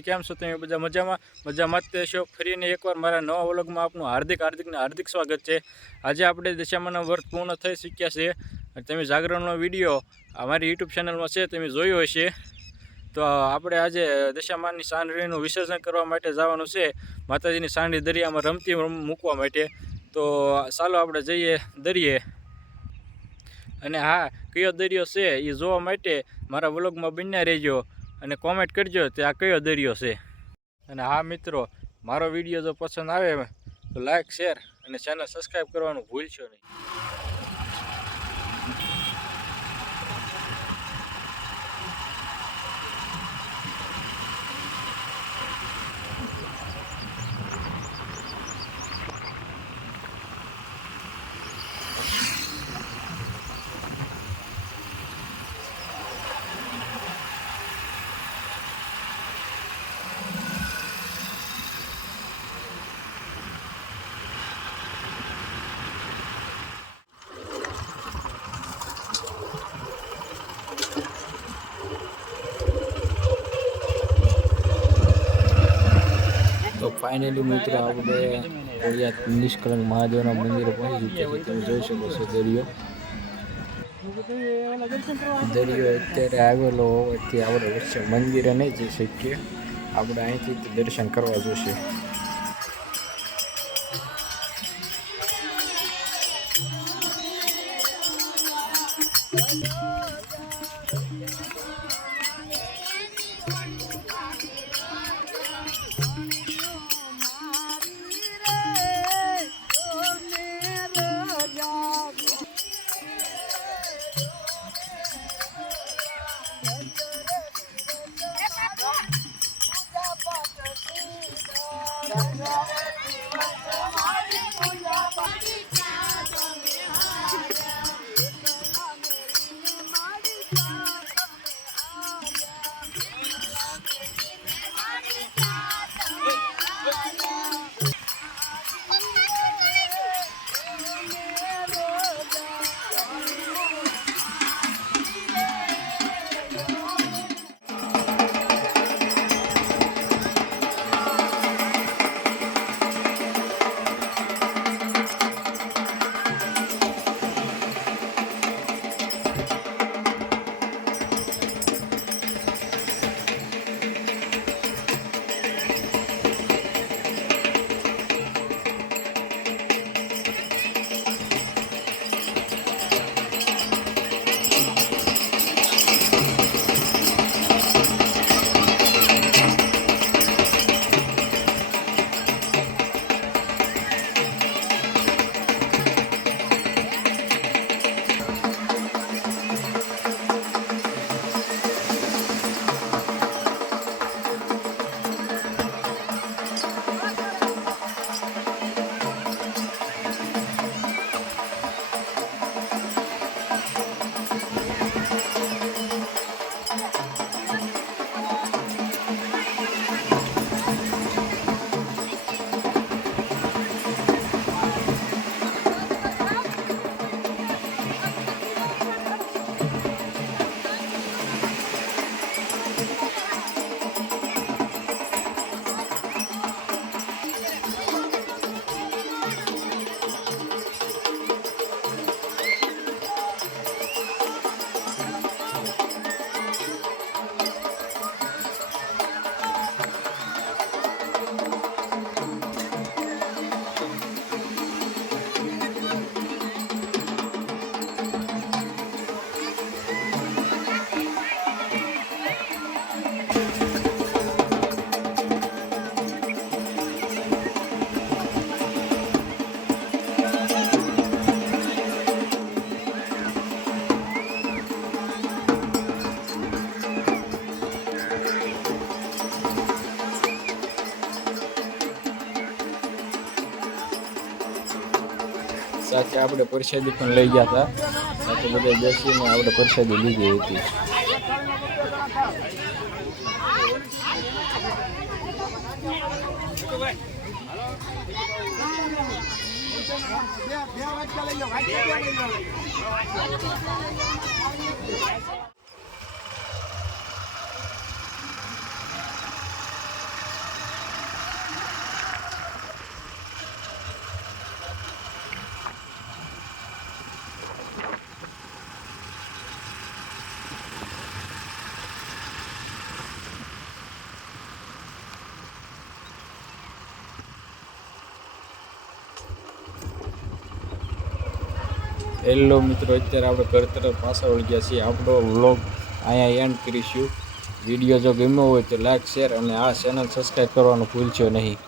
Family કેમ છો તમે બધા મજામાં જ હશો। ફરીને એકવાર મારા નવા વ્લોગમાં આપનું હાર્દિક સ્વાગત છે। આજે આપણે દશામાના વ્રત પૂર્ણ થઈ શક્યા છે। તમે જાગરણનો વિડીયો અમારી યુટ્યુબ ચેનલમાં છે, તમે જોયો હશે। તો આપણે આજે દશામાની સાંઢળીનું વિસર્જન કરવા માટે જવાનું છે, માતાજીની સાંઢળી દરિયામાં રમતી મૂકવા માટે। તો ચાલો આપણે જઈએ દરિયે। અને હા, કયો દરિયો છે એ જોવા માટે મારા વ્લોગમાં બન્યા રહેજો અને કોમેન્ટ કરજો કે આ કયો દરિયો છે। અને હા મિત્રો, મારો વિડીયો જો પસંદ આવે તો લાઈક, શેર અને ચેનલ સબસ્ક્રાઈબ કરવાનું ભૂલશો નહીં। તો ફાઇનલી મિત્રો આપણે કોળિયાત નિષ્કલંક મહાદેવના મંદિરે પહોંચી ચૂક્યા છે। તમે જોઈ શકો છો દરિયો અત્યારે આવેલો હોવાથી આપણે વચ્ચે મંદિરે નહીં જઈ શકીએ, આપણે અહીંથી દર્શન કરવા જોશે। સાથે આપણે પ્રસાદી પણ લઈ ગયા હતા, સાથે બધા બેસીને આપણે પ્રસાદી લીધી હતી। Hãy subscribe cho kênh Ghiền Mì Gõ để không bỏ lỡ những video hấp dẫn। Hello મિત્રો, અત્યારે આપણે ઘર તરફ પાછા વળી ગયા છીએ. આપણો વ્લોગ અહીંયા એન્ડ કરીશું. વિડીયો જો ગમ્યો હોય તો લાઈક, શેર અને આ ચેનલ સબસ્ક્રાઈબ કરવાનું ભૂલશો નહીં.